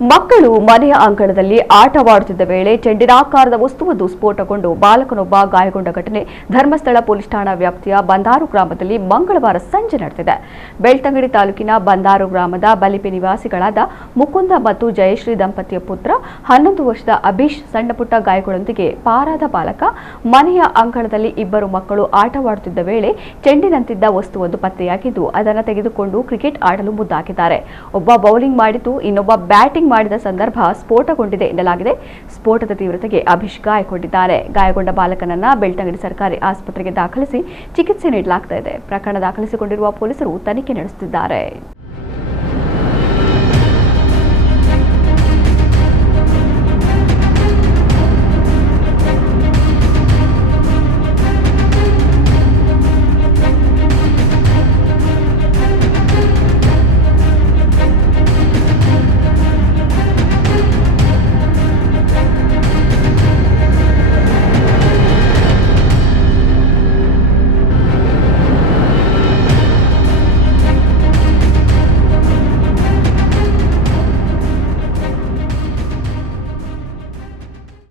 ಮಕ್ಕಳು ಮನೆಯ ಅಂಗಳದಲ್ಲಿ ಆಟವಾಡುತ್ತಿದ್ದ ವೇಳೆ ಚೆಂಡಿನಾಕಾರದ ವಸ್ತುವೊಂದು ಸ್ಫೋಟಗೊಂಡು ಬಾಲಕನೊಬ್ಬ ಗಾಯಗೊಂಡ ಘಟನೆ ಧರ್ಮಸ್ಥಳ ಪೊಲೀಸ್ ಠಾಣಾ ವ್ಯಾಪ್ತಿಯ ಬಂದಾರು ಗ್ರಾಮದಲ್ಲಿ ಮಂಗಳವಾರ ಸಂಜೆ ನಡೆದಿದೆ. ಬೆಳ್ತಂಗಡಿ ತಾಲೂಕಿನ ಬಂದಾರು ಗ್ರಾಮದ ಬಲಿಪೆ ನಿವಾಸಿಗಳಾದ ಮುಕುಂದ ಮತ್ತು ಜಯಶ್ರೀ ದಂಪತಿಯ ಪುತ್ರ 11 ವರ್ಷದ ಅಭೀಶ್ ಸಣ್ಣಪುಟ್ಟ ಗಾಯಗಳೊಂದಿಗೆ ಪಾರಾದ ಬಾಲಕ ಮನೆಯ ಅಂಗಳದಲ್ಲಿ ಇಬ್ಬರು ಮಕ್ಕಳು ಆಟವಾಡುತ್ತಿದ್ದ ವೇಳೆ ಚೆಂಡಿನಂತಿದ್ದ ವಸ್ತುವೊಂದು ಪತ್ತೆಯಾಗಿದ್ದು ಅದನ್ನು ತೆಗೆದುಕೊಂಡು ಕ್ರಿಕೆಟ್ ಆಡಲು ಮುಂದಾಗಿದ್ದಾರೆ. ಒಬ್ಬ ಬೌಲಿಂಗ್ ಮಾಡಿದ್ದು ಇನ್ನೊಬ್ಬ ಬ್ಯಾಟಿಂಗ್ ಮಾಡಿದ ಸಂದರ್ಭ ಸ್ಫೋಟಗೊಂಡಿದೆ ಎನ್ನಲಾಗಿದೆ. ಸ್ಫೋಟದ ತೀವ್ರತೆಗೆ ಅಭೀಶ್ ಗಾಯಗೊಂಡಿದ್ದಾರೆ. ಗಾಯಗೊಂಡ ಬಾಲಕನನ್ನ ಬೆಳ್ತಂಗಡಿ ಸರ್ಕಾರಿ ಆಸ್ಪತ್ರೆಗೆ ದಾಖಲಿಸಿ ಚಿಕಿತ್ಸೆ ನೀಡಲಾಗುತ್ತಿದೆ. ಪ್ರಕರಣ ದಾಖಲಿಸಿಕೊಂಡಿರುವ ಪೊಲೀಸರು ತನಿಖೆ ನಡೆಸುತ್ತಿದ್ದಾರೆ.